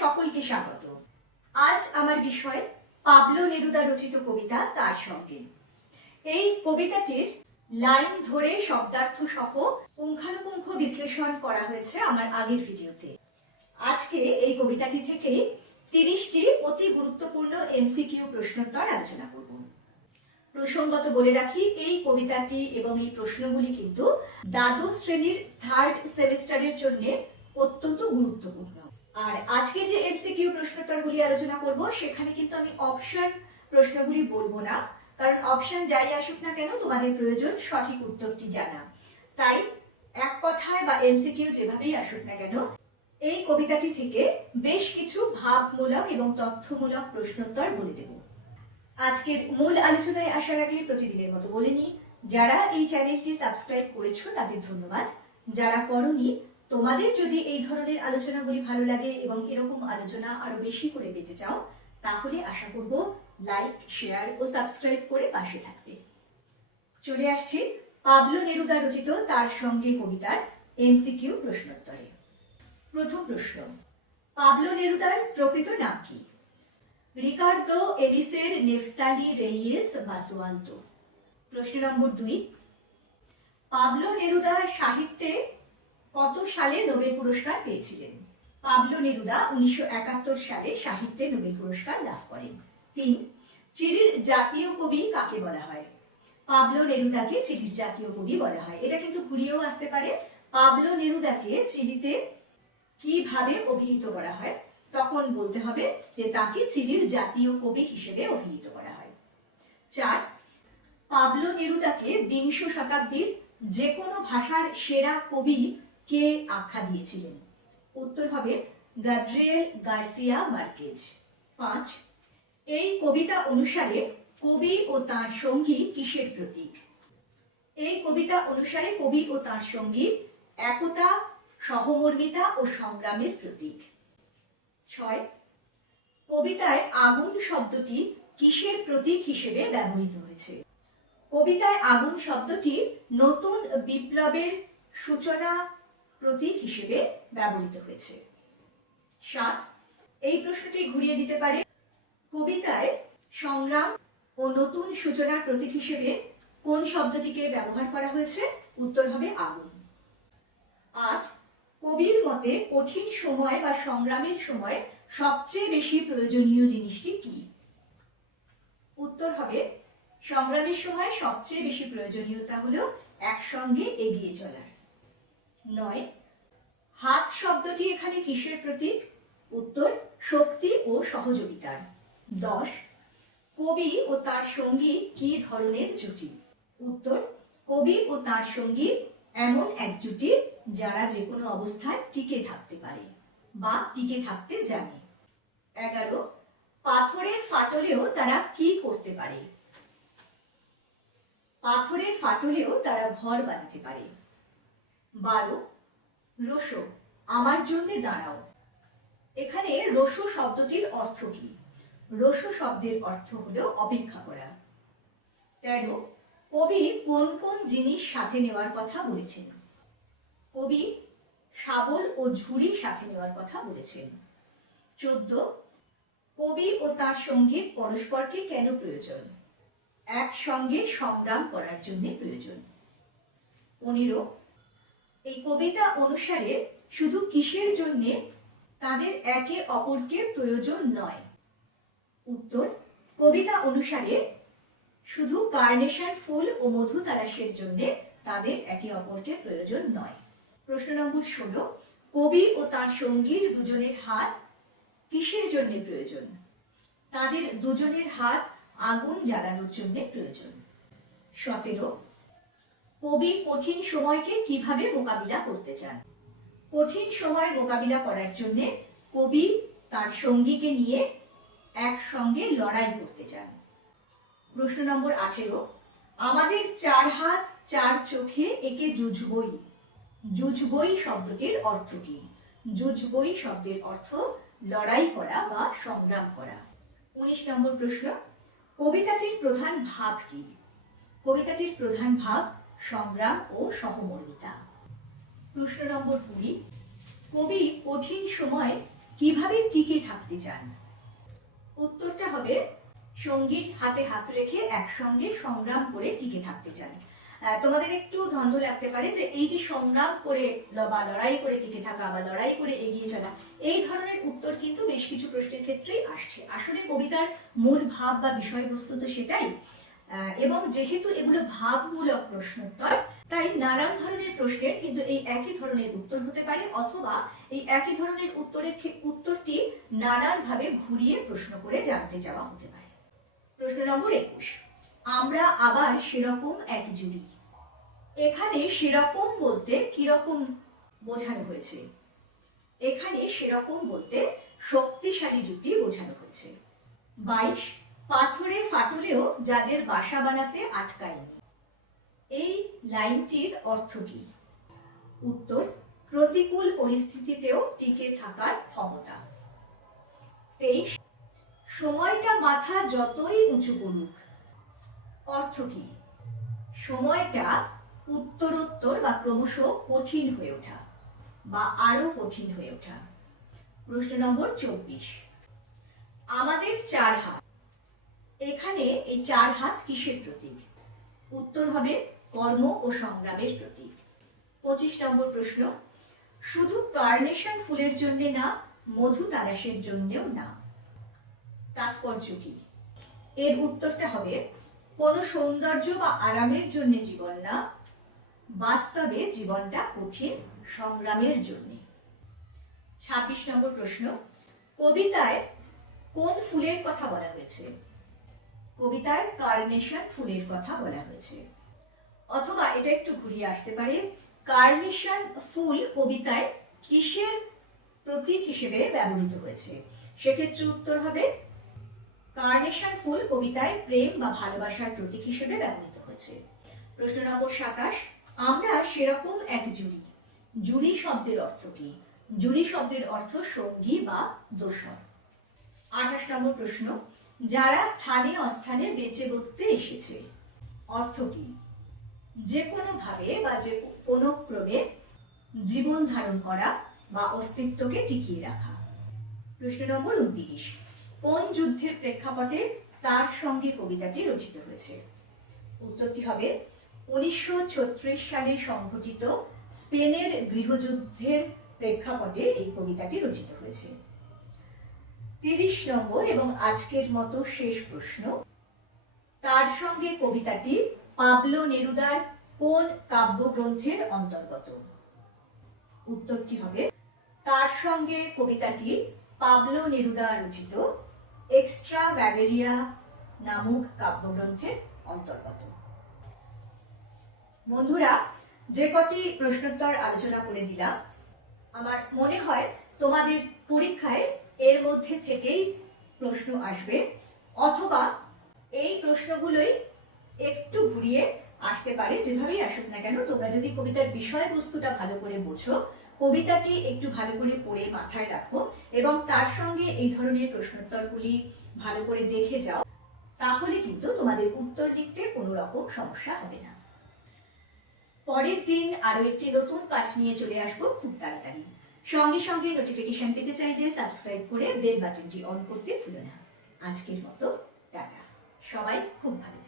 সকলকে স্বাগত। আজ আমার বিষয় পাবলো নেরুদা রচিত কবিতা তার সঙ্গে। এই কবিতাটির লাইন ধরে শব্দার্থ সহ পুঙ্খানুপুঙ্খ বিশ্লেষণ করা হয়েছে আমার আগের ভিডিওতে। আজকে এই কবিতাটি থেকে 30টি অতি গুরুত্বপূর্ণ এমসিকিউ প্রশ্নোত্তর আলোচনা করব। প্রসঙ্গত বলে রাখি, এই কবিতাটি এবং এই প্রশ্নগুলি কিন্তু দ্বাদশ শ্রেণীর 3rd সেমিস্টারের জন্য অত্যন্ত গুরুত্বপূর্ণ। আর আজকে যে এমসিকিউ প্রশ্নোত্তরগুলি আলোচনা করব সেখানে কিন্তু আমি অপশন প্রশ্নগুলি বলবো না, কারণ অপশন যাই আসুক না কেন তোমাদের প্রয়োজন সঠিক উত্তরটি জানা। তাই এক কথায় বা এমসিকিউ যেভাবেই আসুক না কেন, এই কবিতাটি থেকে বেশ কিছু ভাবমূলক এবং তথ্যমূলক প্রশ্নোত্তর বলে দেব। আজকের মূল আলোচনায় আসার আগে প্রতিদিনের মতো বলে নিই, যারা এই চ্যানেলটি সাবস্ক্রাইব করেছো তাদের ধন্যবাদ। যারা করনি, তোমাদের যদি এই ধরনের আলোচনাগুলি ভালো লাগে এবং এরকম আলোচনা আরো বেশি করে পেতে চাও, তাহলে আশা করব লাইক, শেয়ার ও সাবস্ক্রাইব করে পাশে থাকবে। চলে আসছি পাবলো নেরুদা রচিত তার সঙ্গে কবিতার এমসিকিউ প্রশ্নোত্তরে। প্রথম প্রশ্ন, পাবলো নেরুদার প্রকৃত নাম কি? Ricardo Eliécer Neftalí Reyes Basoalto. প্রশ্ন নম্বর 2, পাবলো নেরুদা সাহিত্যে কত সালে নোবেল পুরস্কার পেয়েছিলেন? পাবলো নেরুদা 1971 সালে সাহিত্যে নোবেল পুরস্কার লাভ করেন। 3, চিলির জাতীয় কবি কাকে বলা হয়? পাবলো নেরুদাকে চিলির জাতীয় কবি বলা হয়। এটা কিন্তু ঘুরিয়েও আসতে পারে, পাবলো নেরুদাকে চিলিতে কিভাবে অভিহিত করা হয়, তখন বলতে হবে যে তাকে চিলির জাতীয় কবি হিসেবে অভিহিত করা হয়। 4, পাবলো নেরুদাকে বিংশ শতাব্দীর যে কোনো ভাষার সেরা কবি কে আখ্যা দিয়েছিলেন? উত্তর হবে গ্যাব্রিয়েল গার্সিয়া মার্কেজ। 5, এই কবিতা অনুসারে কবি ও তার সঙ্গী কিসের প্রতীক? এই কবিতা অনুসারে কবি ও তার সঙ্গী একতা, সহমর্মিতা ও সংগ্রামের প্রতীক। 6, কবিতায় আগুন শব্দটি কিসের প্রতীক হিসেবে ব্যবহৃত হয়েছে? কবিতায় আগুন শব্দটি নতুন বিপ্লবের সূচনা প্রতীক হিসেবে ব্যবহৃত হয়েছে। 7, এই প্রশ্নটি ঘুরিয়ে দিতে পারে, কবিতায় সংগ্রাম ও নতুন সূচনার প্রতীক হিসেবে কোন শব্দটিকে ব্যবহার করা হয়েছে? উত্তর হবে আগুন। 8, কবির মতে কঠিন সময় বা সংগ্রামের সময় সবচেয়ে বেশি প্রয়োজনীয় জিনিসটি কি? উত্তর হবে সংগ্রামের সময় সবচেয়ে বেশি প্রয়োজনীয়তা হলো একসঙ্গে এগিয়ে চলার। 9, হাত শব্দটি এখানে কিসের প্রতীক? উত্তর শক্তি ও সহযোগিতার। 10, কবি ও তার সঙ্গী কি ধরনের জুটি? উত্তর কবি ও তার সঙ্গী এমন এক জুটি যারা যে কোনো অবস্থায় টিকে থাকতে পারে বা টিকে থাকতে জানে। 11, পাথরের ফাটলেও তারা কি করতে পারে? পাথরের ফাটলেও তারা ঘর বানাতে পারে। 12, রোশো আমার জন্য দাঁড়াও। এখানে রোশো শব্দটির অর্থ কি? রোশো শব্দের অর্থ হলো অপেক্ষা করা। 13, কবি কোন কোন জিনিস সাথে নেওয়ার কথা বলেছেন? কবি শাবল ও ঝুড়ি সাথে নেওয়ার কথা বলেছেন। 14, কবি ও তার সঙ্গীর পরস্পরকে কেন প্রয়োজন? একসঙ্গে সংগ্রাম করার জন্য প্রয়োজন। 15, এই কবিতা অনুসারে শুধু কিসের জন্য তাদের একে অপরকে প্রয়োজন নয়? উত্তর কবিতা অনুসারে শুধু কার্নেশন ফুল ও মধু তারাশের জন্য তাদের একে অপরকে প্রয়োজন নয়। প্রশ্ন নম্বর 16, কবি ও তার সঙ্গীর দুজনের হাত কিসের জন্য প্রয়োজন? তাদের দুজনের হাত আগুন জ্বালানোর জন্য প্রয়োজন। 17, কবি কঠিন সময়কে কিভাবে মোকাবিলা করতে চান? কঠিন সময়ের মোকাবিলা করার জন্য কবি তার সঙ্গীকে নিয়ে একসঙ্গে লড়াই করতে চান। প্রশ্ন নম্বর 18, আমাদের 4 হাত 4 চোখে একে জুঝবই। জুঝবই শব্দটির অর্থ কি? জুঝবই শব্দের অর্থ লড়াই করা বা সংগ্রাম করা। 19 নম্বর প্রশ্ন, কবিতাটির প্রধান ভাব কি? কবিতাটির প্রধান ভাব সংগ্রাম ও সহমর্মিতা। প্রশ্ন নম্বর 20, কবি কঠিন সময় কিভাবে টিকে থাকতে চান? উত্তরটা হবে সঙ্গীর হাতে হাত রেখে একসঙ্গে সংগ্রাম করে টিকে থাকতে চান। তোমাদের একটু দ্বন্দ্ব লাগতে পারে যে এই যে সংগ্রাম করে বা লড়াই করে টিকে থাকা বা লড়াই করে এগিয়ে চলা, এই ধরনের উত্তর কিন্তু বেশ কিছু প্রশ্নের ক্ষেত্রেই আসছে। আসলে কবিতার মূল ভাব বা বিষয়বস্তু তো সেটাই, এবং যেহেতু এগুলো ভাবমূলক প্রশ্নোত্তর, তাই নানান ধরনের প্রশ্নের কিন্তু এই একই ধরনের উত্তর হতে পারে, অথবা এই একই ধরনের উত্তরটি নানান ভাবে ঘুরিয়ে প্রশ্ন করে জানতে চাওয়া হতে পারে। প্রশ্ন নম্বর 21, আমরা আবার সেরকম এক জুড়ি। এখানে সেরকম বলতে কিরকম বোঝানো হয়েছে? এখানে সেরকম বলতে শক্তিশালী জুটি বোঝানো হয়েছে। 22, পাথরে ফাটলেও যাদের বাসা বানাতে আটকায়নি। এই লাইনটির অর্থ কি? উত্তর, প্রতিকূল পরিস্থিতিতেও টিকে থাকার ক্ষমতা। 23, সময়টা মাথা যতই উঁচু করুক। অর্থ কি? সময়টা উত্তরোত্তর বা ক্রমশ কঠিন হয়ে ওঠা বা আরো কঠিন হয়ে ওঠা। প্রশ্ন নম্বর 24, আমাদের চার হাত। এখানে এই চার হাত কিসের প্রতীক? উত্তর হবে কর্ম ও সংগ্রামের প্রতীক। 25 নম্বর প্রশ্ন, শুধু কার্নেশন ফুলের জন্য না, মধু তালাশের জন্যও না। তাৎপর্য কি? এর উত্তরটা হবে কোনো সৌন্দর্য বা আরামের জন্য জীবন না, বাস্তবে জীবনটা কঠিন সংগ্রামের জন্য। 26 নম্বর প্রশ্ন, কবিতায় কোন ফুলের কথা বলা হয়েছে? কবিতায় কার্নেশন ফুলের কথা বলা হয়েছে। অথবা এটা একটু ঘুরিয়ে আসতে পারে, কার্নেশন ফুল কবিতায় কিসের প্রতীক হিসেবে ব্যবহৃত হয়েছে? সেক্ষেত্রে উত্তর হবে কার্নেশন ফুল কবিতায় প্রেম বা ভালোবাসার প্রতীক হিসেবে ব্যবহৃত হয়েছে। প্রশ্ন নম্বর 27, আমরা সেরকম এক জুড়ি। জুড়ি শব্দের অর্থ কি? জুড়ি শব্দের অর্থ সঙ্গী বা দোসর। 28 নম্বর প্রশ্ন, যারা স্থানে অস্থানে বেঁচে বলতে এসেছে। অর্থ কি? যে কোনো ভাবে বা যে কোনো ক্রমে জীবন ধারণ করা বা অস্তিত্বকে টিকিয়ে রাখা। প্রশ্ন নম্বর 29, কোন যুদ্ধের প্রেক্ষাপটে তার সঙ্গে কবিতাটি রচিত হয়েছে? উত্তরটি হবে 1936 সালে সংঘটিত স্পেনের গৃহযুদ্ধের প্রেক্ষাপটে এই কবিতাটি রচিত হয়েছে। 30 নম্বর এবং আজকের মতো শেষ প্রশ্ন, তার সঙ্গে কবিতাটি পাবলো নেরুদার কোন কাব্যগ্রন্থের অন্তর্গত? উত্তরটি হবে তার সঙ্গে কবিতাটি পাবলো নেরুদা রচিত এক্সট্রাভ্যাগেরিয়া নামক কাব্যগ্রন্থের অন্তর্গত। বন্ধুরা, যে কটি প্রশ্নোত্তর আলোচনা করে দিলাম, আমার মনে হয় তোমাদের পরীক্ষায় এর মধ্যে থেকেই প্রশ্ন আসবে, অথবা এই প্রশ্নগুলোই একটু ঘুরিয়ে আসতে পারে। যেভাবেই আসুক না কেন, তোমরা যদি কবিতার বিষয়বস্তুটা ভালো করে বোঝো, কবিতাটি একটু ভালো করে পড়ে মাথায় রাখো এবং তার সঙ্গে এই ধরনের প্রশ্নোত্তরগুলি ভালো করে দেখে যাও, তাহলে কিন্তু তোমাদের উত্তর লিখতে কোনো রকম সমস্যা হবে না। পরের দিন আরো একটি নতুন পাঠ নিয়ে চলে আসবো খুব তাড়াতাড়ি। সঙ্গে সঙ্গে নোটিফিকেশন পেতে চাইলে সাবস্ক্রাইব করে বেল বাটনটি অন করতে ভুলো না। আজকের মতো টাটা, সবাই খুব ভালো।